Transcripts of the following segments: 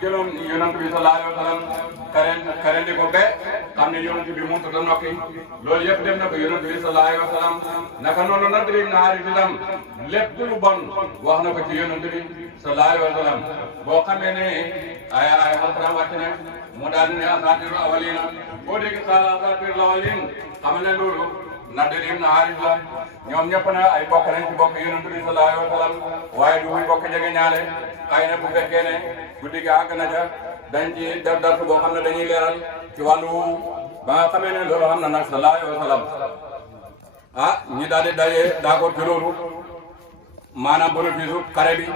jëloon yonent bi sallallahu alayhi wa sallam karen di ko be xam ne yonent bi mënut a nokki loolu yëpp def na ko yonent bi sallallahu alayhi wa sallam naka noonu nadri naari itam lépp lu bon wax na ko ci yonent bi sallallahu alayhi wa sallam boo xamee ne ay alquran wàcc na mu daal ne asaatiru awalina boo dégg asaatiru awalin xam ne loolu nadri naari la ñoom ñëpp na ay bokk nañ ci bokk yonent bi sallallahu alayhi wa sallam waaye du muy bokk jege ñaale xëy na bu fekkee ne guddi gi àgg na ca dañ ci def dars boo xam ne dañuy leeral ci wàllu ba nga xamee ne loolu xam na nag sallallahu alayhi wa sallam ñi daal di daje d'accord ci loolu maanaam bénéfice xare bi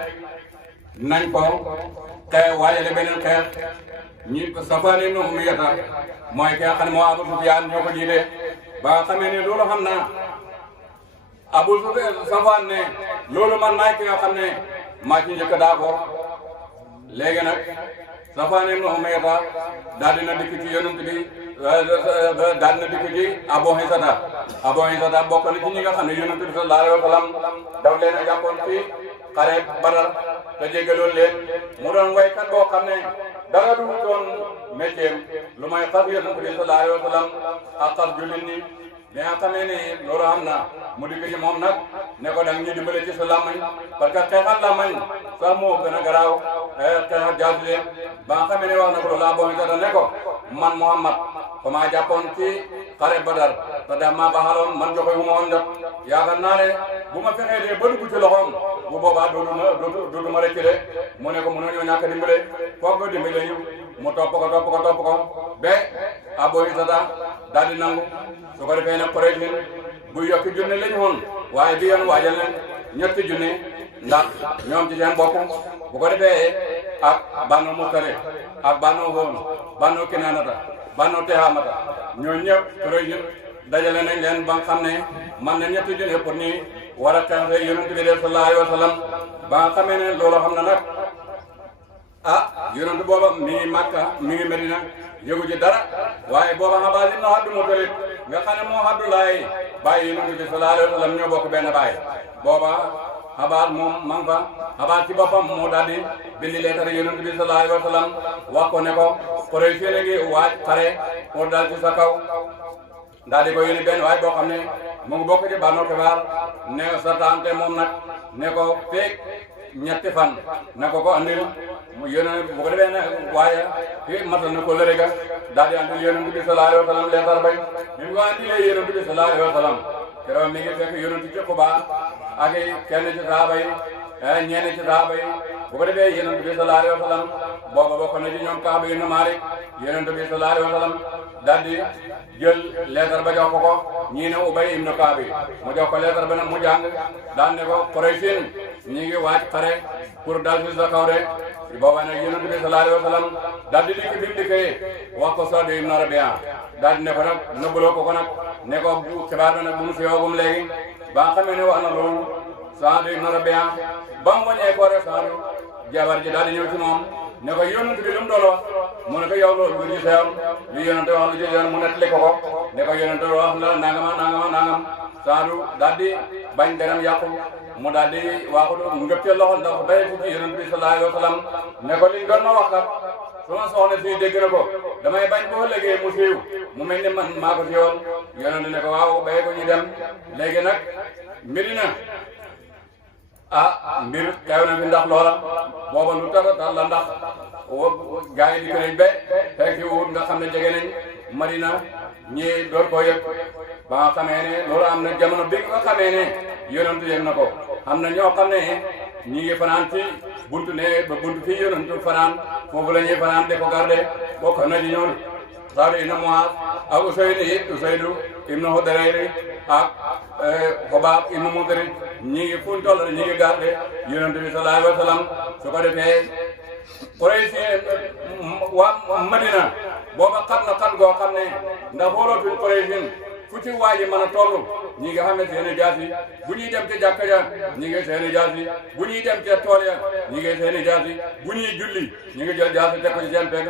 nañ ko xeex waajale beneen xeex ñi Safwaan ibn Umayya mooy ki nga xam ne moo Abu Sufyaan ñoo ko jiite ba nga xamee ne loolu xam na Abu Safwaan ne loolu man maay ki nga xam ne maa ci njëkk d'accord léegi nag Safwaan ibn Umayya daal dina dikk ci yonent bi daal dina dikk ci Abu Hisata bokk na ci ñi nga xam ne yonent bi sallallahu alayhi wa sallam daf leen a jàppoon ci xare Badar te jéggaloon leen mu doon waykat boo xam ne dara du doon métier lu may xas yonent bi sallallahu alayhi wa sallam ak xas jullit ñi bi nga xamee ne loolu am na mu dikk ci moom nag ne ko dang ñu dimbale ci sa làmmañ parce que xeexal làmmañ sax moo gën a garaaw xeexal jaasi ba nga xamee ne wax na ko loolu Abu Hisata ne ko man Muhammad ko maa jàppoon ci xare Badar te daf maa baxaloon man joxe wu ma woon jot yaakaar naa ne bu ma fexee dee ba dugg ci loxoom bu boobaa dootuma rëcc de mu ne ko mënoo ñàkk dimbale foog nga dimbale ñu mu topp ko ba Abu Hisata daal di nangu su ko defee nag Quraysh bu yokki junne lañu woon waaye bi yoon waajal leen ñetti junne ndax ñoom ci seen bopp bu ko defee ak Banu Muttalib ak Banu Hawazin Banu Kinaanata Banu Tihaamata ñoo ñëpp Quraysh dajale nañ leen ba nga xam ne man na ñetti junne pour ni war a xeex yonent bi sallallahu alayhi wa sallam ba nga xamee ne loolu xam na nag yonent booba mi ngi Makka mi ngi Medina yëgu ci dara waaye booba Abbas ibn Abdul Muttalib nga xam ne moo Abdoulaye bàyyi yonent bi sallallahu alayhi wa sallam ñoo bokk benn baay booba Abbas moom ma nga fa Abbas ci boppam moo daal di bindi leetar yonent bi sallallahu alayhi wa sallam wax ko ne ko Quraysh fii la ngi waaj xare pour daal ci sa kaw daal di ko yónni benn waay boo xam ne mu ngi bokk ci Banu Kifaar ne sa tante moom nag ne ko feek ñetti fan na ko andil mu yónnee bu ko defee ne waaye fii matal na ko lëre ga daal di andil yonent bi sallallahu alayhi wa sallam leetar bay bi mu ko andilee yonent bi sallallahu alayhi wa sallam keroog mi ngi fekk yonent ci Quba ak kenn ci saaba yi ñenn ci saaba yi bu ko defee yonent bi sallallahu alayhi wa sallam booba bokk na ci ñoom Kaab ibn Maalik yonent bi sallallahu alayhi wa sallam daal di jël leetar ba jox ko ñii ne Ubay ibn Kaab mu jox ko leetar ba nag mu jàng daan ne ko Quraysh ñi ngi waaj xare pour dal ci sa kaw de booba nag yonent bi sallallahu alayhi wa sallam daal di dikk bi mu dikkee wax ko Saad ibn Rabi'a daal di ne ko nag nëbbaloo ko nag ne ko xibaar bi nag bu mu fi yoogum léegi ba nga xamee ne wax na loolu Saad ibn Rabi'a ba mu wañee ko rek Saad jabar ji daal di ñëw ci moom ne ko yonent bi lu mu doon wax mu ne ko yow loolu bu ñu seeyoon li yonent wax lu ci yoon mu nettali ko ne ko yonent wax la nangam Saadu daal di bañ deram yàqu mu daal di waaxu mu ngëp ci loxo ndax day fu ci yonent bi sallallahu alayhi wa sallam ne ko liñ doon ma wax kat sama soxna fii dégg na ko damay bañ boo léegi mu siiw mu mel ni man maa ko siiwoon yonent ne ko waaw bay ko ñu dem léegi nag Medina mbir xew na fi ndax loola booba lu tax la ndax gaa yi di ko nañ ba fekk wut nga xam ne jege nañ Madina ñi door koo yëg ba nga xamee ne loolu am na jamono bi nga xamee ne yonent yëg na ko am na ñoo xam ne ñi ngi fanaan ci buntu ne ba buntu fii yonent fanaan foofu la ñuy fanaan de ko garde bokk na di ñëw Saad ibn Muaaz ak Usaydu ibn Hudayr ak Xubaab ibn Mudrib ñi ngi fu ñu toll ñi ngi garde yonent bi sallallahu alayhi wa sallam su ko defee Quraysh waa Madina booba xat na xat goo xam ne ndax boolootuñ Quraysh fu ci waaji mën a toll ñi nga xam ne seeni jaasi bu ñuy dem ca jàkka ja ñi ngi seeni jaasi bu ñuy dem ca tool ya ñi ngi seeni jaasi bu ñuy julli ñi ngi jël jaasi teg ko ci seen pegg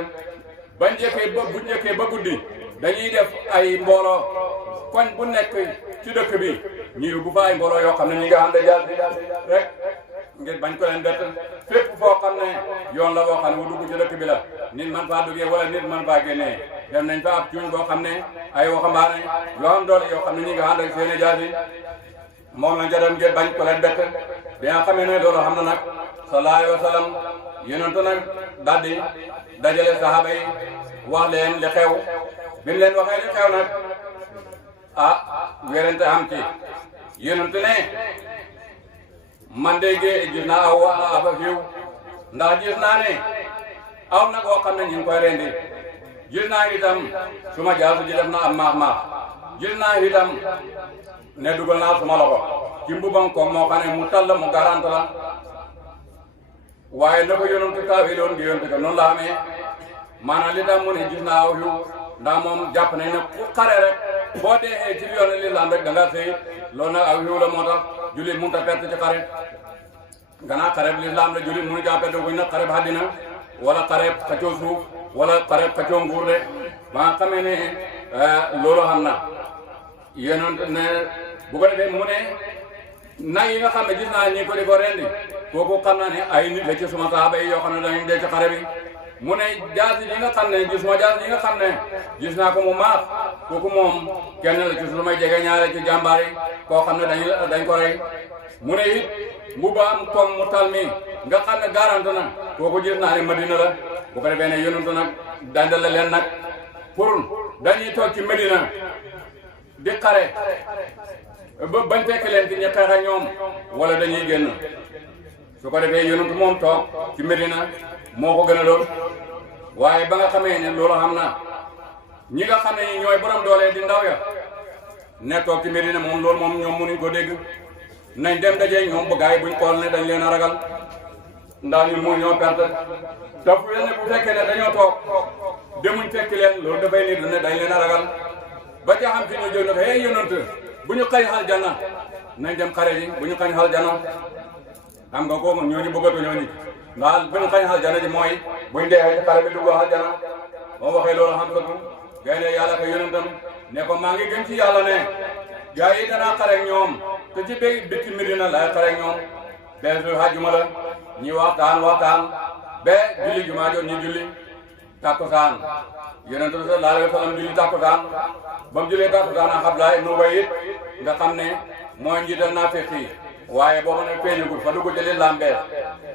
bu njëkkee ba guddi dañuy def ay mbooloo koñ bu nekk ci dëkk bi ñu bu fa ay mbooloo yoo xam ne ñi nga xam ne jaasi rek ngir bañ ko leen bett fépp foo xam ne yoon la boo xam ne wu dugg ci dëkk bi la nit man faa duggee wala nit man faa génnee dem nañ fa ab cuuñ boo xam ne ay waxambaane yoo am doole yoo xam ne ñi nga ànd ak seeni jaasi moom lañ ca dem ngir bañ ko leen bett bi nga xamee ne loolu xam na nag sallallahu alayhi wa sallam yonent nag daldi dajale saxaaba yi wax leen li xew bi mu leen waxee li xew nag wérante am ci yonent ne man de gis naa aw aba fiw ndax gis naa ne aw nag woo xam ne ñu ngi koy rendi gis naa itam suma jaasu ji def na am maax gis naa itam ne dugal naa suma loxo ci mbubam ko moo xam ne mu tall mu garante la waaye na ko yonent taawi loon di yonent ko noonu la amee maanaam li tax mu ne gis naa aw fiw ndax moom jàpp nañ ne ku xare rek boo dee ci yoonu lislaam rek da nga sëy loolu nag aw fiw la moo tax jullit mënut a perte ci xare gannaaw xare bi lislaam la jullit mënu jaa perte buñ nag xare bi àddina wala xare xëccoo suuf wala xare xëccoo nguur de ba nga xamee ne loolu xam na yonent ne bu ko defee mu ne nag yi nga xam ne gis naa ñi ko di ko rendi kooku xam naa ne ay nit la ci suma saaba yi yoo xam ne dañuy dee ci xare bi mu ne jaasi yi nga xam ne gisuma jaasi yi nga xam ne gis naa ko mu maaf kooku moom kenn la ci su may jege ñaare ci jàmbaar yi koo xam ne dañ ko rey mu ne it mbubaam koom mu tal mi nga xam ne garante na kooku gis naa ne Madina la bu ko defee ne yonent nag dandale leen nag pour dañuy toog ci Madina di xare ba bañ fekk leen ci ñu xeex ak ñoom wala dañuy génn su ko defee yonent moom toog ci Madina moo ko gën a lool waaye ba nga xamee ne loolu xam na ñi nga xam ne ñooy borom doole di ndaw ya ne toog ci Medina moom loolu moom ñoom mënuñ ko dégg nañ dem daje ñoom ba gars yi buñ xool ne dañ leen a ragal ndax ñun mu ñoo perte te bu fekkee ne dañoo toog demuñ fekk leen loolu dafay nit ne dañ leen a ragal ba ca xam fi ñu jóg ne ko hey yonent bu ñu xañ xal janna nañ dem xare ji bu ñu xañ xal janna xam nga ko ñooñu bëggatu ñooñu ndax bu ñu xañ xal janna ji mooy buñ dee ci xare bi dugg xal janna moo waxee loolu xam nga gaynde yàlla ko yonentam ne ko maa ngi gën ci yàlla ne gaa yi danaa xare ak ñoom te ci bitti Medina lay xare ak ñoom benn su àjjuma la ñi waxtaan ba julli jumaa jot ñu julli takkusaan yonent bi sallallahu alayhi wa sallam julli takkusaan ba mu jullee takkusaan ak Abdullah ibn Ubay it nga xam ne mooy njiital naafiq yi waaye boo xam ne feeñagul fa dugg ci lislaam bees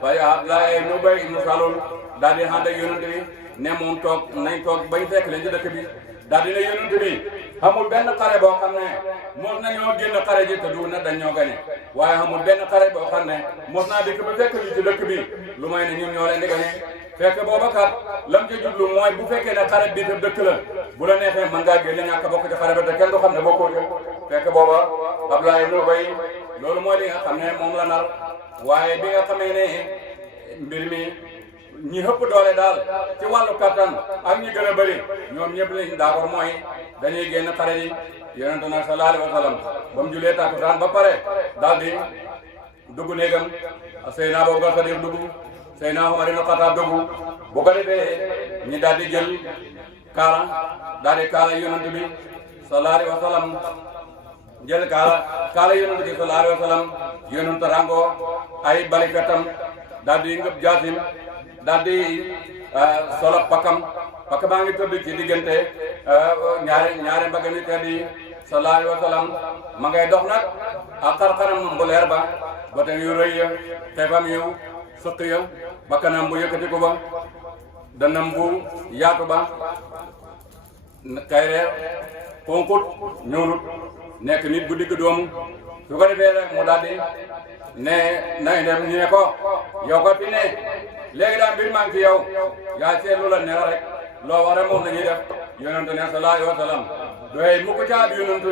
waaye Abdullah ibn Ubay ibn Salul daal di ànd ak yonent bi ne moom toog nañ toog bañ fekk leen ci dëkk bi daal di ne yonent bi xamul benn xare boo xam ne mos nañoo génn xare ji te du na dañ ñoo gañe waaye xamul benn xare boo xam ne mos naa dëkk ba fekk ñu ci dëkk bi lu may ne ñun ñoo leen di gañe fekk booba kat lam ci jublu mooy bu fekkee ne xare bi tam dëkk la bu la neexee mën ngaa génne ñàkk a bokk ci xare ba te kenn du xam ne bokkoo ci fekk booba Abdoulaye ibn Ubay loolu mooy li nga xam ne moom la nar waaye bi nga xamee ne mbir mi ñi ëpp doole daal ci wàllu kattan ak ñi gën a bëri ñoom ñëpp lañ d'accord mooy dañuy génn xare yi yonent na sallallahu alayhi wa sallam ba mu julee takkusaan ba pare daal di dugg néegam Seydina Abubakar Sadiq dugg Seydina Umar ibn Xattaab dugg bu ko defee ñi daal di jël kaala daal di kaala yonent bi sallallahu alayhi wa sallam jël kaala yonent bi sallallahu alayhi wa sallam yonent rango ay balikatam daal di ngëb jaasim daal di solo pakam baa ngi tëdd ci diggante ñaari mbagg mi tedd yi sallallahu alayhi wa sallam ma ngay dox nag ak xar-xaram bu leer ba bëtam yu rëy ya xeefam yu sëq ya bakkanam bu yëkkati ko ba danam bu yaatu ba kay reer xonkut ñuulut nekk nit bu digg doomu su ko defee rek mu daal di ne nañ dem ñu ne ko yow ko fi ne léegi daal mbir maa ngi fi yow yaa seetlu la ne rek loo wax rek moom la ñuy def yonent ne sallallahu alayhi wa sallam doy mu ko caabi yonent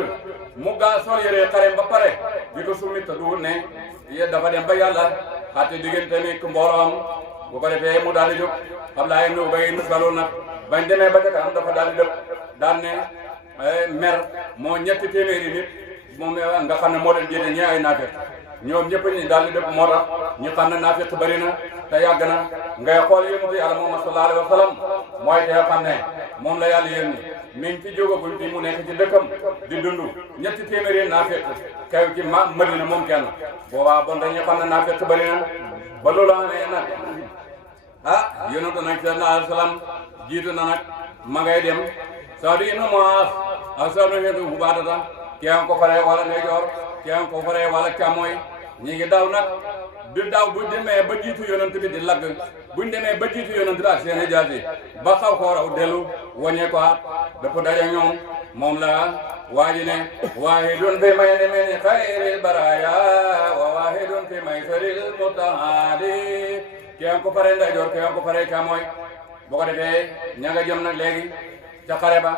mu gaa sol yére xarem ba pare di ko summi te du ne dafa dem ba yàlla xatte diggante ni mbooloom bu ko defee mu daal di jóg Abdoulaye ibn Ubay ibn Salul nag bañ demee ba ca kanam dafa daal di dëpp daan ne mer moo ñetti téeméeri nit moom nga xam ne moo leen jiite ñee ay naafeq ñoom ñëpp ñi daal di dëpp moo tax ñu xam ne naafeq bëri na te yàgg na ngay xool yonent Yàlla Muhammad sallallahu alayhi wa sallam mooy te xam ne moom la yàlla yéen mi ngi ci jógaguñ ci mu nekk ci dëkkam di dund ñetti téeméeri naafeq kaw ci Madina moom kenn boobaa bon dañuy xam ne naafeq bëri na ba loolu amee nag yonent nag sallallahu alayhi wa sallam jiitu na nag ma ngay dem Saadu ibn Muaaz ak Saadu ibn Ubaadata kii am ko faree wala ndeyjoor kii am ko faree wala càmmooy ñi ngi daw nag di daw bu demee ba jiitu yonent bi di lagg buñ demee ba jiitu yonent bi ak seen i jaasi ba xaw koo raw dellu waññee ko at dafa daje ñoom moom la waa ji ne waahidun fi min xayril baraaya wa waahidun fi maysaril mutahaadi kii am ko faree ndeyjoor kii am ko faree càmmooy boo ko defee ña nga jëm nag léegi ca xare ba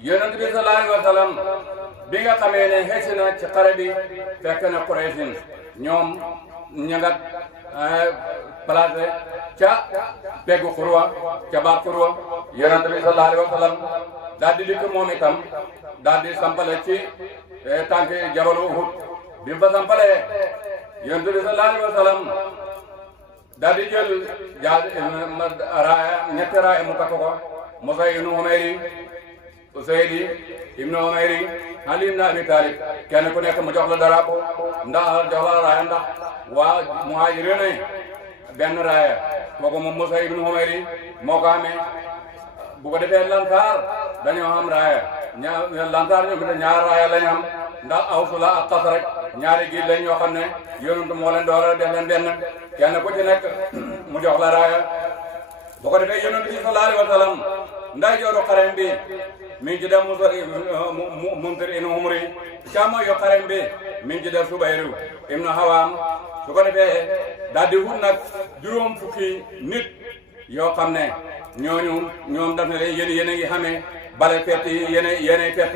yonent bi sallallahu alayhi wa sallam bi nga xamee ne xeesi na ci xare bi fekk na Quraysin ñoom ña nga placé ca peggu xurwa ca baat xurwa yonent bi sallallahu alayhi wa sallam daal di dikk moom itam daal di sampale ci tànk jabalu Uhud bi mu fa sampalee yonent bi sallallahu alayhi wa sallam daal di jël raaya ñetti raaya mu takk ko Musab ibnu Umayr Usayd ibnu Umayr Ali ibn Abi Talib kenn ku nekk mu jox la dara ndax jox la raaya ndax waa muhaajiriin yi benn raaya kooku moom Musab ibnu Umayr moo ko amee bu ko defee lansaar dañoo am raaya lansaar ñoom ñaar raaya lañu am ndax Aws la ak Xasraj ñaari giir lañ ñoo xam ne Yonent moo leen doole def leen benn kenn ku ci nekk mu jox la raaya bu ko defee Yonent bi sallallahu alayhi wa sallam nday jooru xarem bi mi ngi ci def Munzir ibn Humri càmmooy yu xarem bi mi ngi ci def Subayru ibn Hawaam su ko defee daal di wut nag juróom fukki nit yoo xam ne ñoom daf ne leen yéen a ngi xamee bale fett yi yéenay fett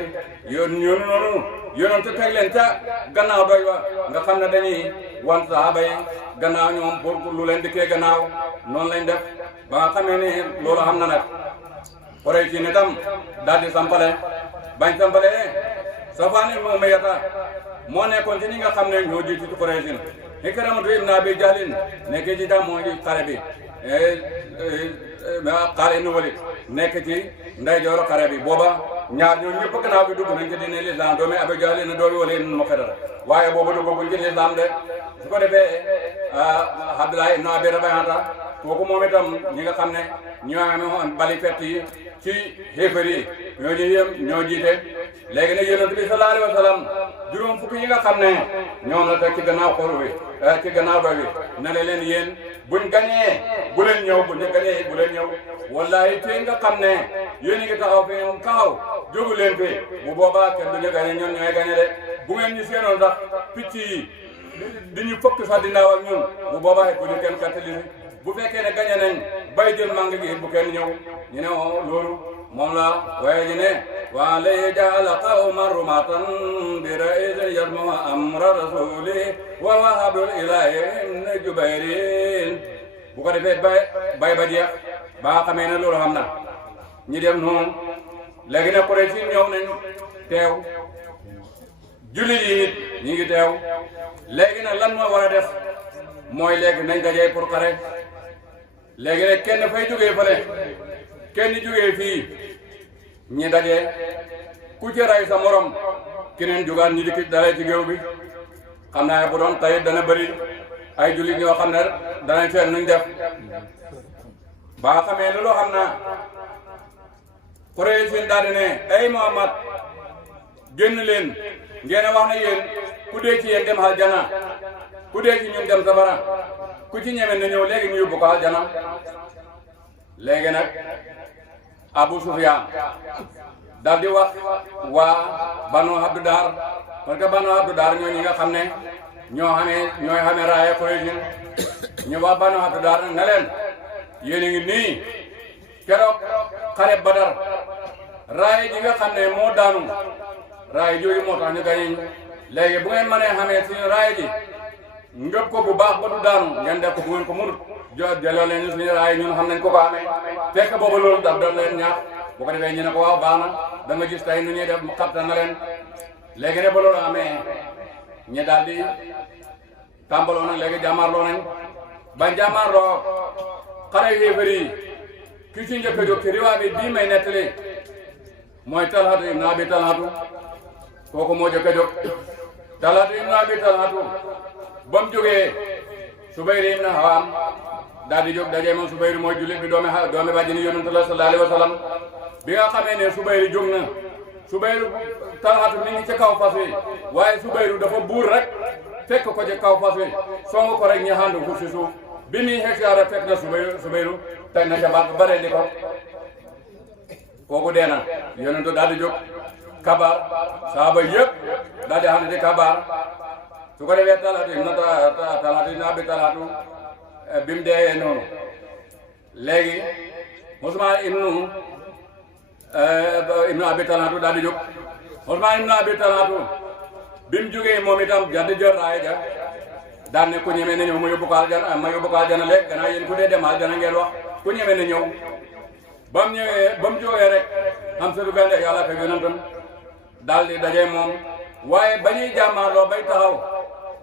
ñoonu noonu Yonent teg leen ca gannaaw doy wa nga xam ne dañuy wan sahaaba yi gannaaw ñoom pour lu leen dikkee gannaaw noonu lañ def ba nga xamee ni loolu xam na nag Quraysh ni tam daal di sampale bañ sampale Safwaan ibn Umayya moo nekkoon ci ñi nga xam ne ñoo jiitu ci Quraysh Ikramatu ibn Abi Jahl nekk ci tam moo di xare bi Xaalid ibn Walid nekk ci ndeyjooru xare bi booba ñaar ñoo ñëpp gannaaw bi dugg nañ ci diine l'islam doomi Abi Jahl na doomi Walid ibn Muqaddar waaye booba duggaguñ ci l'islam de su ko defee Abdullah ibn Abi Rabi'ata kooku moom itam ñi nga xam ne ñoo amoon bali fett yi ci xéefar yi ñoo jiite léegi nag Yonent bi sallallahu alayhi wa sallam juróom fukki yi nga xam ne ñoom la teg ci gannaaw xol wi ci gannaaw doy wi ne leen yéen buñ gañee bu leen ñëw buñ gañee bu leen ñëw wallahi te nga xam ne yéen a ngi taxaw fi ngeen taxaw jógu leen fi bu boobaa kenn duñu gañe ñoom ñooy gañe de bu ngeen ñu seenoon sax picc yi di ñu fëkk sax di naaw ak ñun bu boobaa bu ñu kenn kattali bu fekkee ne gañe nañ bay jël màng gi bu kenn ñëw ñu ne loolu moom la waaye ñu ne wa lay jaala qawman rumatan bi ra'isin yasmu amra rasuli wa wahabul ilahi ibn Jubayrin bu ko defee bay ba jeex ba xamee ne loolu xam na ñi dem noonu léegi ne Quraysh ñëw nañ teew jullit yi nit ñi ngi teew léegi nag lan moo war a def mooy léegi nañ dajee pour xare léegi nag kenn fay jógee fële kenn jógee fii ñi dajee ku ci ray sa morom keneen jugaan ñi dikki dalee ci géew bi xam naa bu doon tey dana bëri ay jullit ñoo xam ne danañ feet nuñ def ba xamee loolu xam naa Quraysh daal di ne ay Muhammad génn leen ngeen a wax na yéen ku dee ci yéen dem aljana ku dee ci ñun dem safara ku ci ñeme na ñëw léegi ñu yóbbu ko aljana léegi nag Abu Sufyaan daal di wax waa Banu Abdu Daar parce que Banu Abdu Daar ñoo ñi nga xam ne ñooy xamee raaya Quraysh ñu wax Banu Abdu Daar ne leen yéen a ngi nii keroog xare Badar raaya ji nga xam ne moo daanu raaya jooju moo tax ñu gañe léegi bu ngeen mënee xamee suñu raaya ji ngëb ko bu baax ba du daanu ngeen def ko bu ngeen ko mënut jëloo leen ñu suñu raaya ñun xam nañ ko amee fekk boobu loolu daf doon leen ñaax bu ko defee ñu ne ko waaw baax na da nga gis tey nu ñuy def mu xabta na leen léegi ne ba loolu amee ñi daal di tàmbaloo nag léegi jàmmaarloo nañ bañ jàmmaarloo xare yéefar yi ki ci njëkk a jóg ci riwaa bi bii may nettali mooy Talhatu ibn Abi Talhatu kooku moo jëkk a jóg Talhatu ibn Abi Talhatu ba mu jógee Subayr ibn Awaam daal di jóg dajee moom Subayr mooy jullit bi doomi bàjjini Yonent la sallallahu alayhi wa sallam bi nga xamee ne Subayr jóg na Subayr Talhatu mi ngi ca kaw fas wi waaye Subayr dafa buur rek fekk ko ca kaw fas wi songu ko rek ñaxandu ko si suuf bi muy hectare fekk na Subayr teg na ca baat bare di ko kooku dee na Yonent daal di jóg kabaar saaba yëpp daal di xam ne di kabaar su ko defee Talhatu ibn Abi Talhatu bi mu dee noonu léegi Usmaan ibnu Abi Talhatu daal di jóg Usmaan ibnu Abi Talhatu bi mu jógee moom itam jàdd jël raaya ja daan ne ku ñeme ne ñëw ma yóbbu ko aljana léegi gannaaw yéen ku dee dem aljana ngeen wax ku ñeme ne ñëw ba mu jógee rek xam sa du benn yàlla ak yonentam daal di dajee moom waaye ba ñuy jàmmaarloo bay taxaw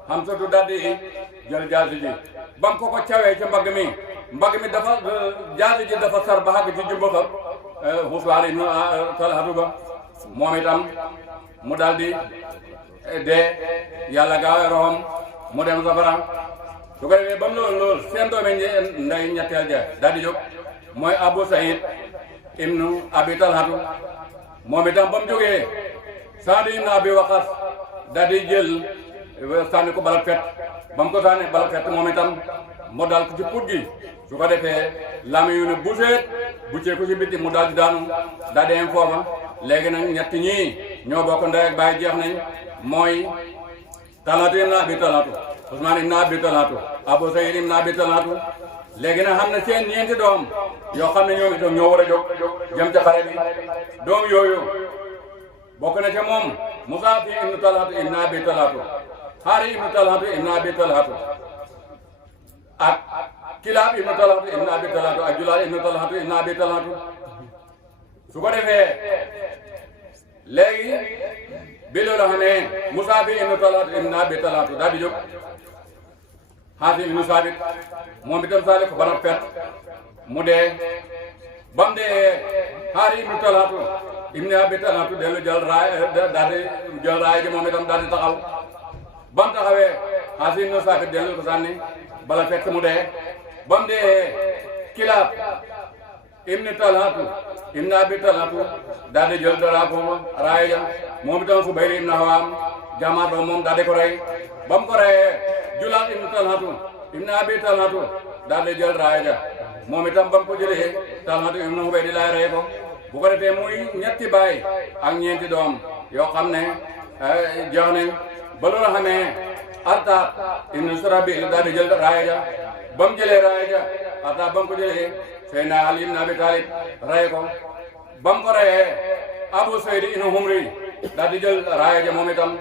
xam sa du daal di jël jaasi ji ba mu ko cawee ca mbagg mi dafa jaasi ji dafa sar ba xàgg ci jumba xam Usmaan ibn Talhatu ba moom itam mu daal di dee yàlla gaawee roxam mu dem safara su ko defee ba mu loolu seen doomi nday ñetteel ja daal di jóg mooy Abu Saïd ibnu Abi Talhatu moom itam ba mu jógee Saad ibn Abi Waqas daal di jël sànni ko balak fet ba mu ko sànni balak fet moom itam mu dal ko ci put gi su ko defee lami yu ne buccee ko ci bitti mu daal di daanu daal di am foofa léegi nag ñett ñii ñoo bokk ndey ak baay jeex nañ mooy Talhatu ibn Abi Talhatu Usmaan ibn Abi Talhatu Abu Saïd ibn Abi Talhatu léegi nag xam ne seen ñeenti doom yoo xam ne ñoom itam ñoo war a jóg jëm ca xare bi doom yooyu bokk na ca moom Musaa ibn Talhatu ibn Abi Talhatu Haari ibn Talhatu ibn Abi Talhatu ak Kilaab ibn Talhatu ibn Abi Talhatu ak Julaal ibn Talhatu ibn Abi Talhatu su ko defee léegi bi loolu xamee Musaa ibn Talhatu ibn Abi Talhatu daal di jóg Haasim ibn Saabit moom itam saali ko bana pet mu dee bam dee Haari ibn Talhatu ibn Abi Talhatu dellu jël raay daal di jël raay ji moom itam daal di taxaw bam taxawee Haasim ibn Saabit dellu ko sànni bala fekk mu dee bam dee Kilaab ibn Talhatu ibn Abi Talhatu daal di jël drapeau raay ja moom itam Subayr ibn Awaam jamaat ba moom daal di ko rey bam ko reyee Julaal ibn Talhatu ibn Abi Talhatu daal di jël raaya ja moom itam ba mu ko jëlee Talhatu ibn Ubaydillah rey ko bu ko defee muy ñetti baay ak ñeenti doom yoo xam ne jox nañ ba loolu xamee Artaat ibn Surabil daal di jël raaya ja ba mu jëlee raaya ja Artaat ba mu ko jëlee Seydina Ali ibn Abi Talib rey ko ba mu ko reyee Abu Saïd ibn Humri daal di jël raaya ja moom itam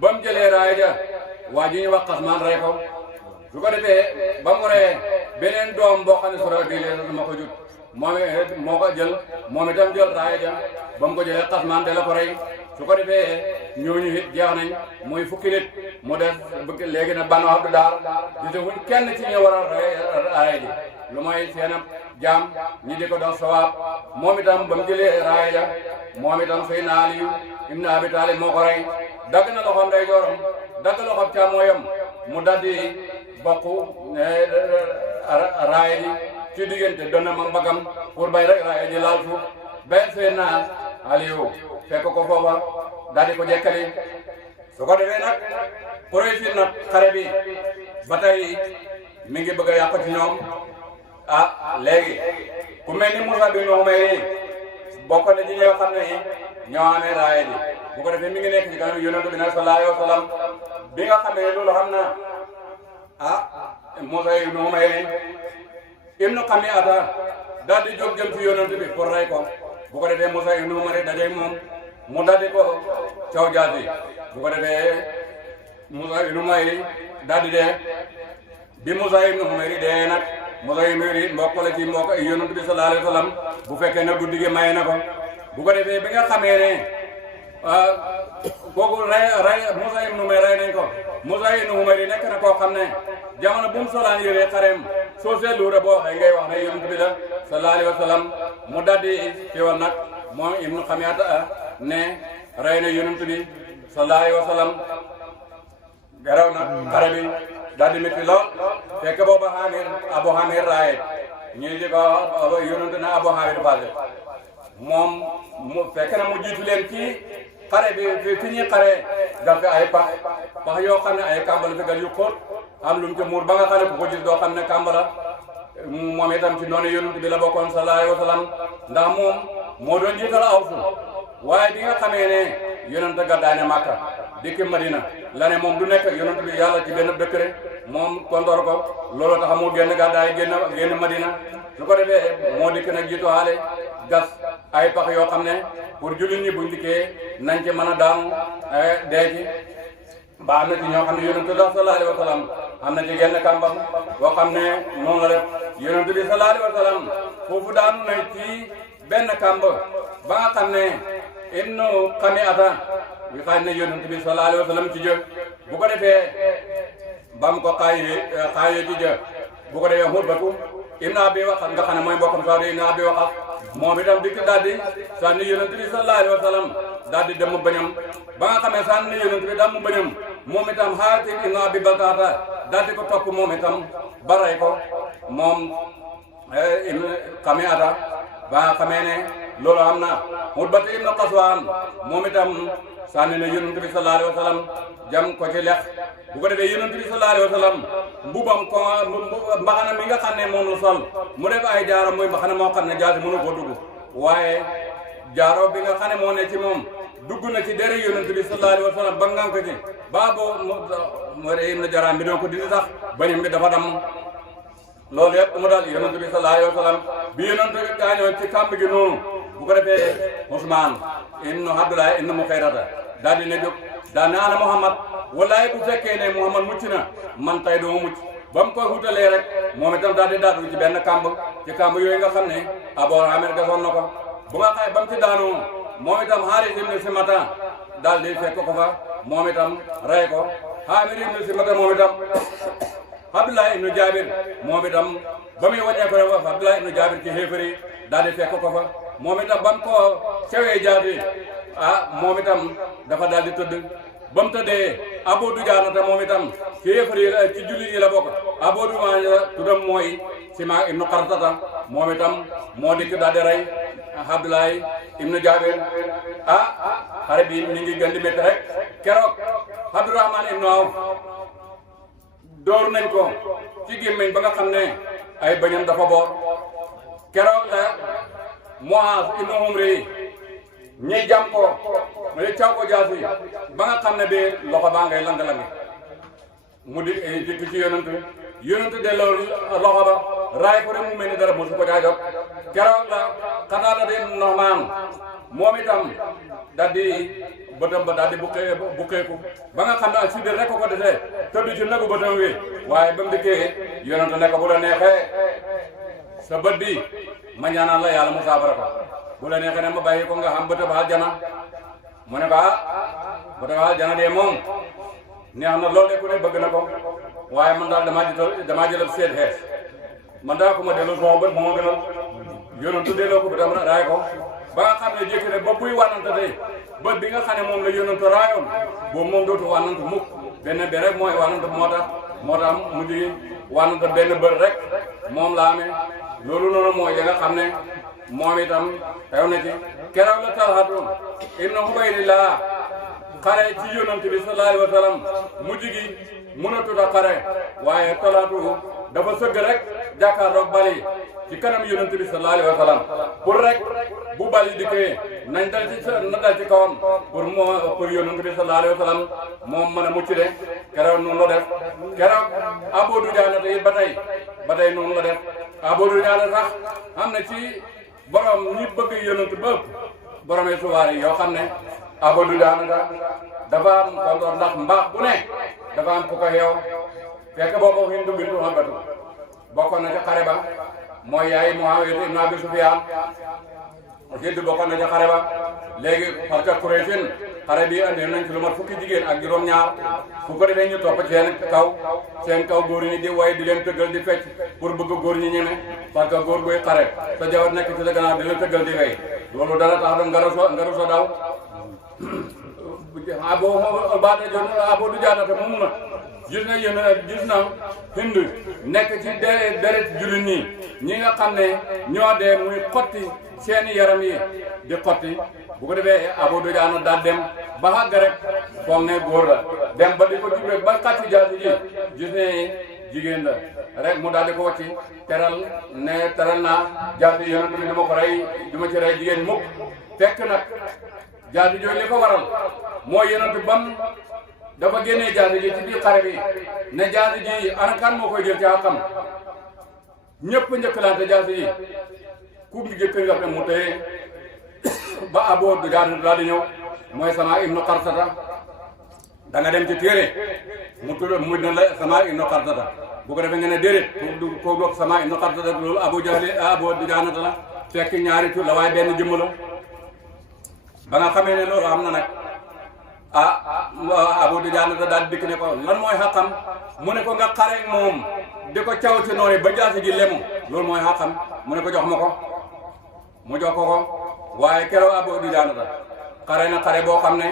ba mu jëlee raaya ja waa ji ñu wax Xasmaan rey ko su ko defee ba mu reyee beneen doom boo xam ne Surabil ma ko jut moo ko jël moom itam jël raaya ja ba mu ko jëlee Xasmaan de la ko rey su ko defee ñooñu it jeex nañ muy fukki nit mu def léegi nag Banu Abdu Daar gisaguñ kenn ci ñu war a raaya ji lu mooy seen jaam ñi di ko dox sawaab moom itam ba mu jëlee raaya ja moom itam Seydina Ali ibn Abi Talib moo ko rey dagg na loxoom day joorom dagg loxoom càmmooyam mu daldi bokk raaya ji ci diggante donna ma mbagam pour bay rek raaya ji laal suuf benn Seydina Aliyu fekk ko foofa daldi ko jekkali su ko defee nag Quraysh nag xare bi ba tey mi ngi bëgg a yàq ci ñoom léegi ku mel ni Musaa bin Umayr bokk na ci ñoo xam ne ñoo amee raaya ji bu ko defee mi ngi nekk ci kanam Yonent bi nag sallallahu alayhi wa sallam bi nga xam ne loolu xam na Musaa ibn Umayr ibnu Qami'ata daal di jóg jëm ci Yonent bi pour rey ko bu ko defee Musaa ibn Umayr dajeeg moom mu daal di ko caw jaasi bu ko defee Musaa ibn Umayr daal di dee bi Musaa ibn Umayr dee nag Musaa ibn Umayr mbokk la ci mbokk Yonent bi sallallahu alayhi wa sallam bu fekkee ne guddi gi maye na ko bu ko defee bi nga xamee ne kooku rey Musaa ibn Umayr rey nañ ko Musaa ibn Umayr nekk na koo xam ne jamono bu mu solaan yëree xareem soo seetlu rek boo waxee ngay wax ne Yonent bi la sallallahu alayhi wa sallam mu daldi teewal nag moom ibnu Xamiyata ne rey na yonent bi sallallahu alayhi wa sallam garaw na xare bi daal di métti lool fekk booba Abu Hamir raaye ñii di ko yonent na Abu Hamir passé moom mu fekk na mu jiitu leen ci xare bi fi ñuy xare daf ay pax yoo xam ne ay kàmbala fegal yu xóot am lu mu ci muur ba nga xam ne ku ko gis doo xam ne kàmbala moom itam ci noonu yonent bi la bokkoon sallallahu alayhi wa sallam ndax moom moo doon jiital Awsu waaye bi nga xamee ne yonent gàddaay ne Makka dikk Madina la ne moom du nekk yonent bi yàlla ci benn dëkk rek moom kontoor ko loolu tax mu génn gàddaay génn Madina su ko defee moo dikk nag jiitu xaale gas ay pax yoo xam ne pour jullit ñi buñ dikkee nañ ci mën a daanu dee ci ba am na ci ñoo xam ne yonent bi sallallahu alayhi wa sallam am na ci genn kàmbam boo xam ne noonu la def yonent bi sallallahu alayhi wa sallam foofu daanu na ci benn kàmb ba nga xam ne ibnu Xamiyata bi xaaj ne yonent bi sallallahu alayhi wa sallam ci jë bu ko defee bam ko xaayee ci jë bu ko defee Xutbatu ibnu Abi Waqas nga xam ne mooy mbokkam sax ibnu Abi Waqas moom itam dikk daal di sànni yonent bi sallallahu alayhi wa sallam daal di dem bañam ba nga xamee sànni yonent bi daal mu bañam moom itam Xaatim ibnu Abi Baltaata daal di ko topp moom itam baray ko moom ibnu Xamiyata ba nga xamee ne loolu am na Xutbatu ibnu Qaswaan moom itam sànni na yonent bi sallallahu alayhi wa sallam jam ko ci lex bu ko defee yonent bi sallallahu alayhi wa sallam mbubam ko mbaxana mi nga xam ne moom la sol mu def ay jaaro mooy mbaxana moo xam ne jaasi mënu ko dugg waaye jaaro bi nga xam ne moo ne ci moom dugg na ci dere yonent bi sallallahu alayhi wa sallam ba ngan ko ci baaboo mo re im na jaraam bi doon ko dindi sax bañam bi dafa dam loolu yëpp mu daal yonent bi sallallahu alayhi wa sallam bi yonent bi gaañoo ci kàmb gi noonu bu ko defee Usmaan ibnu Abdullah ibnu Muxayrata daal di ne jóg daal ne ana Muhammad wallaay bu fekkee ne Muhammad mucc na man tay doo mucc ba mu koy wutalee rek moom itam daal di daatu ci benn kàmb ci kàmb yooyu nga xam ne Abu Hamir gasoon na ko bu nga xay ba mu ci daanu moom itam Haaris ibnu Simata daal di fekk ko fa moom itam rey ko Hamir ibnu Simata moom itam Abdullah ibnu Jaabir moom itam ba muy wàññee ko rek Abdullah ibnu Jaabir ci xéefar yi daal di fekk ko fa moom itam ba mu ko sewee jaati moom itam dafa daal di tëdd ba mu tëddee Abu Dujaana moom itam ci yéefar yi ci jullit yi la bokk Abu Dujaana tuddam mooy Simaa ibnu Xartata moom itam moo dikk daal di rey Abdullah ibnu Jaabir xare bi ñu ngi gën di métti rek keroog Abdurahmaan ibnu Awf door nañ ko ci gémmiñ ba nga xam ne ay bañam dafa boor keroog la Muaaz ibnu Umri ñi jam ko mu ne caw ko jaasi ba nga xam ne bi loxo baa ngay lang-langi mu di dikk ci yonent delloo loxo ba raay ko rek mu mel ni dara mosu ko caa jot keroog la Qataada ibnu Nu'maan moom itam daal di bëtam ba daal di bukkeeku ba nga xam ne ak sidér rek ko desee tëdd ci nagu bëtam wi waaye ba mu dikkee yonent ne ko bu la neexee sa bët bi ma ñaanal la yàlla mu saafara ko bu la neexee ne ma bàyyi ko nga xam bëtam aljana mu ne ko bëtam aljana de moom neex na loolu ku ne bëgg na ko waaye man daal damaa jëlal seet xees man daa ko ma delloo sama bët moo gënal yonent delloo ko bëtam raay ko ba nga xam ne jékki ne ba buy wànnante tey bët bi nga xam ne moom la yonent raayoon boobu moom dootu wànnante mukk benn bi rek mooy wànnante moo tax mu di wànnante benn bët rek moom la amee loolu noonu mooy da nga xam ne moom itam xew na ci keroog la Talhatu ibnu Ubaydillah xare ci yonent bi sallallahu alayhi wa sallam mujj gi mënatut a xare waaye Talhatu dafa sëgg rek jàkkaarloog bali ci kanam yonent bi sallallahu alayhi wa sallam pour rek bu bali dikkee nañ dal ci kawam pour yonent bi sallallahu alayhi wa sallam moom mën a mucc de keroog noonu la def keroog Abu Dujaana it ba tey noonu la def Abu Dujaana sax am na ci borom ñi bëgg yonent bëpp borom suwaar yi yoo xam ne Abu Dujaana dafa am kontoor ndax mbaax bu ne dafa am ku ko xeew fekk boobu Hindu bintu Utbatu bokkoon na ci xare ba mooy yaay Muawiya ibn Abi Sufyaan Hindu bokkoon na ci xare ba léegi parce que Qurayshin xare bi andi nañ ci lu mat fukki jigéen ak juróom-ñaar fu ko defee ñu topp seen kaw góor ñi di way di leen tëggal di fecc pour bëgg góor ñi ñeme parce que góor buy xare sa jabar nekk ci sa gannaaw di leen tëggal di way loolu dara tax da nga rusa daw abo baate jon abo du jaatata moom na gis na Hind nekk ci deret jullit ñi nga xam ne ñoo dee muy xotti seeni yaram yi di xotti bu ko defee abo du jaana daal dem ba xàgg rek foog ne góor la dem ba di ko jub rek ba xàcc jaasi ji gis ne jigéen la rek mu daal di ko wàcci teral naa jaasi yonent bi du ma ci rey jigéen mukk fekk nag jaasi jooju li ko waral mooy yonent bam dafa génnee jaasi ji ci biir xare bi ne jaasi ji ana kan moo koy jël ci àqam ñëpp njëkkalante jaasi ji ku njëkk nga xam ne mu téye ba Abu Dujaan daal di ñëw mooy Samaa ibnu Qarsata da nga dem ci téere mu tudd mu ne la Samaa ibnu Qarsata bu ko defee nga ne déedéet ko doog Samaa ibnu Qarsata loolu Abu Dujaan la fekk ñaari tur la waaye benn jëmm la ba nga xamee ne loolu am na nag Abu Dujaan daal di dikk ne ko lan mooy xaqam mu ne ko nga xare moom di ko caw ci noonu ba jaasi ji lemu loolu mooy xaqam mu ne ko jox ma ko mu jox ko waaye keroog Abu Dujaan xare na xare boo xam ne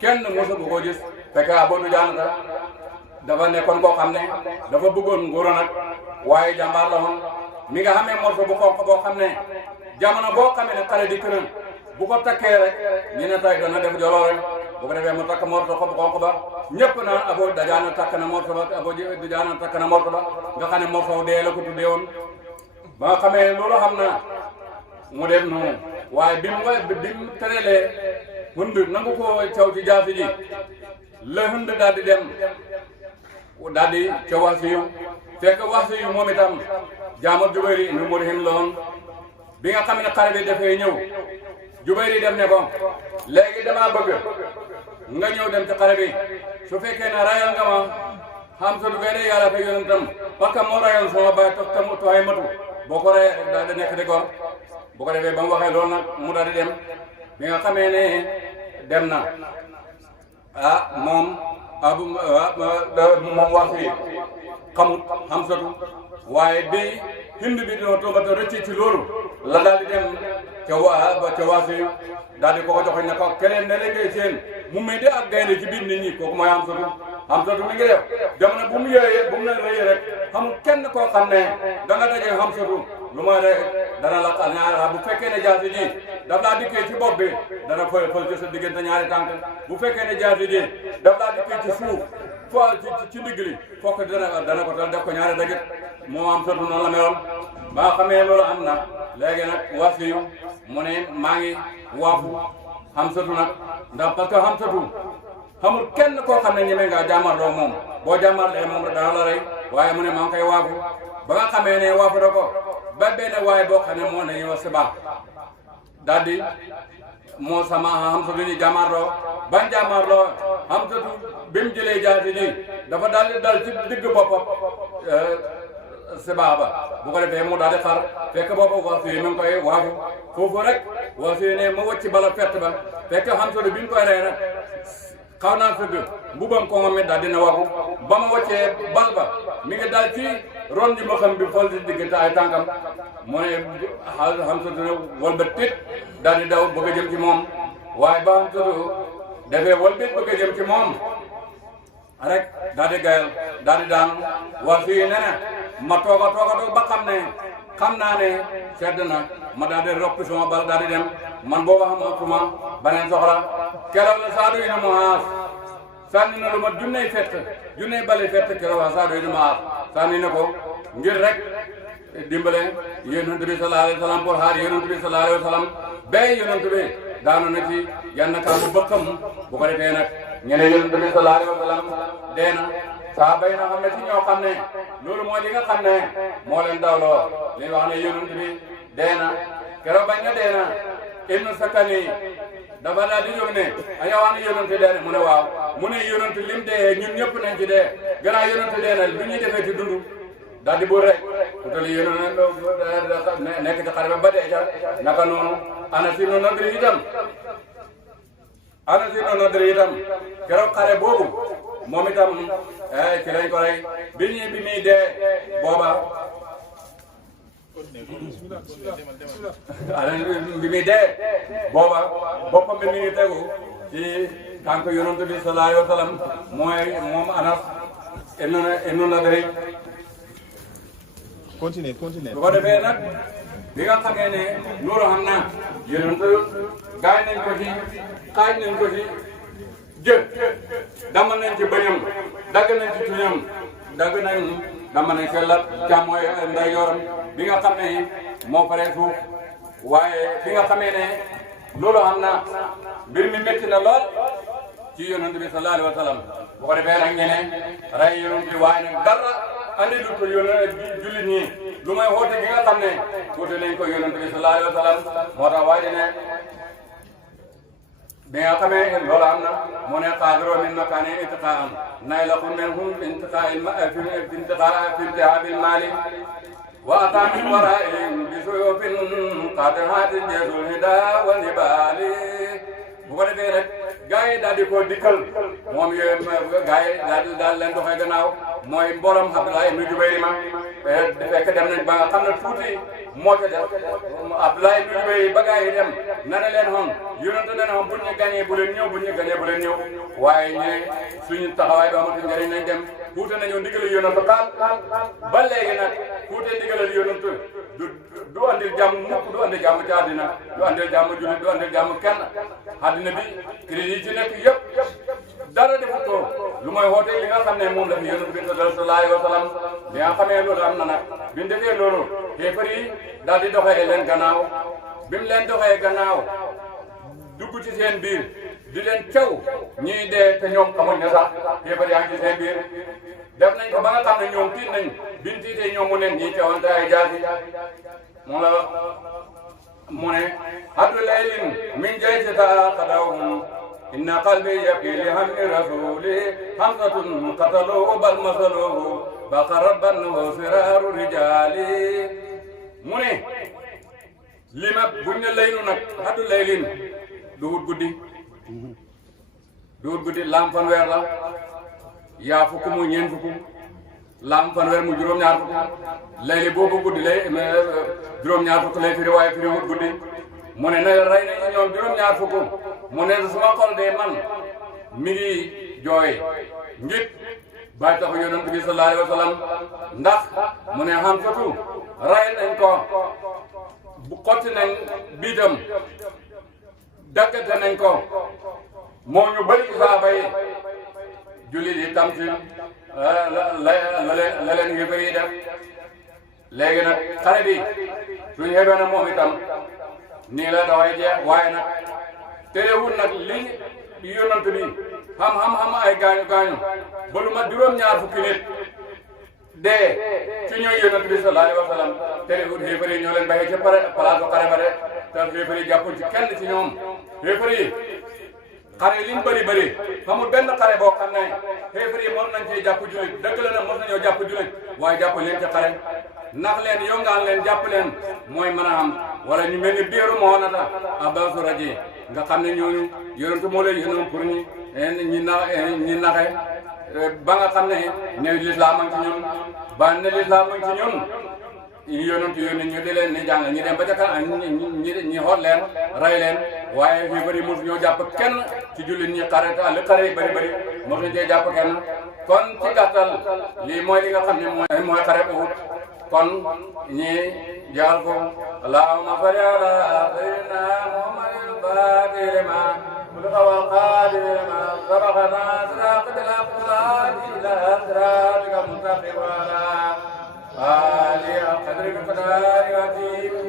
kenn mosu bu ko gis fekk Abu Dujaan dafa nekkoon koo xam ne dafa bëggoon nguur nag waaye jàmbaar la woon mi nga xamee morso bu xonq boo xam ne jamono boo xamee ne xare dikk na bu ko takkee rek ñu ne tay dana def joloore bu ko defee mu takk morso bu xonq ba ñëpp naan Abu Dujaan takk na morso ba Abu Dujaan takk na morso ba nga xam ne morso dee la ko tuddee woon ba nga xamee loolu xam na mu dem noonu waaye bi mu terelee Hind nangu ko caw ci jaasi ji la Hind daal di dem daal di ca Wasiyu fekk Wasiyu moom itam jaamu Jubayr ibn Mut'im la woon bi nga xam ne xare bi dafay ñëw Jubayr dem ne ko léegi damaa bëgg nga ñëw dem ci xare bi su fekkee ne rayal nga ma xam sa du gay de yàlla fay yonentam parce que moo rayoon sama baay toxay matu boo ko rayee rek daal di nekk di góor bu ko defee ba mu waxee loolu nag mu daal di dem bi nga xamee ne dem na moom wax fi xamut Hamsatu waaye bi Hind bi dina toogata rëcc ci loolu la daal di dem ca Wasiyu daal di ko joxoñ ne ko keneen ne la ngay seen mu mel de ak gaynde ci biir nit ñi kooku mooy Hamsatu mi ngi def jamono bu mu yëyee bu mu ne rëyee rek xamul kenn koo xam ne da nga dajee Hamsatu lu ma rek dana la xal ñaari bu fekkee ne jaasi ji daf laa dikkee ci bopp bi dana fël ci sa diggante ñaari tànk bu fekkee ne jaasi ji daf laa dikkee ci suuf ci ndigg li fokk dana ko def ko ñaari dagit moom Hamsatu noonu la meloon ba nga xamee loolu am na léegi nag Wasiyu mu ne maa ngi waafu Hamsatu nag ndax parce que Hamsatu xamul kenn koo xam ne ñeme nga jàmmarloo moom boo jàmmarlee moom dana la rey waaye mu ne maa ngi koy waafu ba nga xamee ne waafu da ko ba benn waaye boo xam ne moo nañu wax Sibaa daal di moo sama Hamsatu ni jàmmarloo ban jàmmarloo Hamsatu bi mu jëlee jaasi ji dafa daal di dal ci digg boppam Sibaa ba bu ko defee mu daal di xar fekk boobu Wasiyu mi ngi koy waafu foofu rek Wasiyu ne ma wëcc bala fett ba fekk Hamsatu bi ñu koy rey rek xaw naa sëgg mbubam ko moom it daal dina waxu ba ma wàccee bal ba mi ngi daal ci ron ji ma xam bi xool di diggante ay tànkam mu ne Hamsatu ne wal ba tit daal di daw bëgg a jëm ci moom waaye ba Hamsatu dafee wal bit bëgg a jëm ci moom rek daal di gayal daal di daan Wasiyu ne ne ma toog ba xam naa ne sedd na ma daal di roppi sama bal daal di dem man booba xamatuma beneen soxla keroog la Saadu ibn Muaaz sànni na lu ma junney bale fett keroog Saadu ibn Muaaz sànni na ko ngir rek dimbale yonent bi sallallahu alayhi wa sallam pour xaar yonent bi sallallahu alayhi wa sallam bay yonent bi daanu na ci yann kaa bu bëkkam bu ko defee nag ñeneen yonent bi sallallahu alayhi wa sallam dee na saa bay na xam ne ci ñoo xam ne loolu mooy li nga xam ne moo leen dawloo li wax ne yonent bi dee na keroog bañ na dee na Ibnu Sakani dafa daal di jóg ne aña wax ne yonent dee na mu ne waaw mu ne yonent lim dee ñun ñëpp nañ ci dee gannaaw yonent dee na lu ñuy defee ci dund daal di buur rek utali yonent nekk ci xare ba dee ca naka noonu Anas ibnu Nadri itam keroog xare boobu moom itam ci lañ ko rey bi muy dee booba ala bi muy dee booba boppam bi mi ngi tegu ci tànk yonent bi sallallahu alayhi wa sallam mooy moom Anas ibnu Nadri. continue bu ko defee nag bi nga xamee ne loolu xam na yonent gaañ nañ ko ci xaaj nañ ko ci jël dama nañ ci bëñam dagg nañ ci tuñam dagg nañ dama nañ ci la càmmooy nday yoram bi nga xam ne moo faree suuf waaye bi nga xamee ne loolu xam na mbir mi métti na lool ci yonent bi sallallahu alayhi wa sallam bu ko defee nag ñeneen rey yonent bi waaye nag dara andi lu ko jullit ñi lu may woote gi nga xam ne woote nañ ko yonent bi sallallahu alayhi wa sallam moo tax waaye ne bi nga xamee loolu am na mu ne xaadiroo min makaani intiqaam nay la xun minhum fi intihaabil maali wa ataa min waraa'ihim bi suyuufin qaati'aatin jeesul hidaa wa nibaali bu ko defee rek gars yi daal di ko dikkal moom yooyu gars yi daal leen doxee gannaaw mooy mbooloom Abdullah ibn Jubayr ma fekk dem nañ ba nga xam ne tuuti moo ca def Abdullah ibn Jubayr ba gars yi dem na ne leen xoon yonente dana xoon buñ ñu gañee bu leen ñëw buñ ñu gañee bu leen ñëw waaye ñu suñu taxawaay ba amatu njëriñ nañ dem tuute nañu ndigal yonente xaal ba léegi nag tuute ndigalal yonente du andil jàmm mukk du andil jàmm ci àddina du andil jàmm jullit du andil jàmm kenn àddina bi crise yi ci nekk yëpp dara defu ko lu mooy woote li nga xam ne moom la fi yonent bi sallallahu alayhi wa sallam bi nga xamee loolu am na nag bi ñu defee loolu kéefar yi daal di doxee leen gannaaw bi mu leen doxee gannaaw dugg ci seen biir di leen caw ñii dee te ñoom xamuñ ne sax kéefar yaa ngi ci seen biir def nañ ko ba nga xam ne ñoom tiit nañ biñ tiitee ñoom mu leen ñii cawante ay jaasi mu la mu ne haddu laylin min jaysita qadawhum inna qalbi yaqi li hammi rasuli hamsatun qataluhu bal masaluhu baqaraban wa siraru rijali mu ne li ma buñ ne laylu nag haddu laylin duwut guddi laam fanweer la yaa fukk mu ñeent fukk laam fanweer mu juróom-ñaar fukk layli boobu guddi lay juróom-ñaar fukk lay firi waaye firi wut guddi mu ne na rey nañu ñoom juróom-ñaar fukk mu ne suma xol de man mi ngi jooy ngir bàyyi taxu yonent bi sallallahu alayhi wa sallam ndax mu ne xam satu rey nañ ko bu xotti nañ biitam daggate nañ ko moo ñu bëri saaba yi jullit yi tam ci la leen ngi bëri def léegi nag xale bi suñu xebee na moom itam nii la daway jeex waaye nag terewul nag li yonent bi xam ay gaañu ba lu ma juróom-ñaar fukki nit dee ci ñooy yonent bi sallallahu alayhi wa sallam terewul xéefar yi ñoo leen baxee ci palaasu xare ba de te xéefar yi jàppuñ ci kenn ci ñoom xéefar yi xare liñ bëri xamul benn xare boo xam ne xéefar yi mën nañ cee jàpp jullit dëgg la nag mën nañoo jàpp jullit waaye jàpp leen ci xare nax leen yongaan leen jàpp leen mooy mën a xam wala ñu mel ni biiru moo nata abasu raji nga xam ne ñooñu yonentu moo leen yónnoon pour ñi naxe ba nga xam ne lislaam a ngi ci ñun ba ne lislaam a ngi ci ñun yonentu yónni ñu di leen ni jàng ñi dem ba ca kanam ñi xool leen rey leen waaye ñu bëri mosu ñoo jàpp kenn ci jullit ñi xare te li xare yi bëri mosu ñu cee jàpp kenn kon ci gàttal lii mooy li nga xam ne mooy xare Uhud kon ñi jaal ko allahumma salli ala sayyidina muhammadin faatihil lima ughliqa wal khaatimi lima sabaqa naasiril haqqi ila siraatikal mustaqim wa ala alihi haqqa qadrihi wa miqdaarihi al-aziim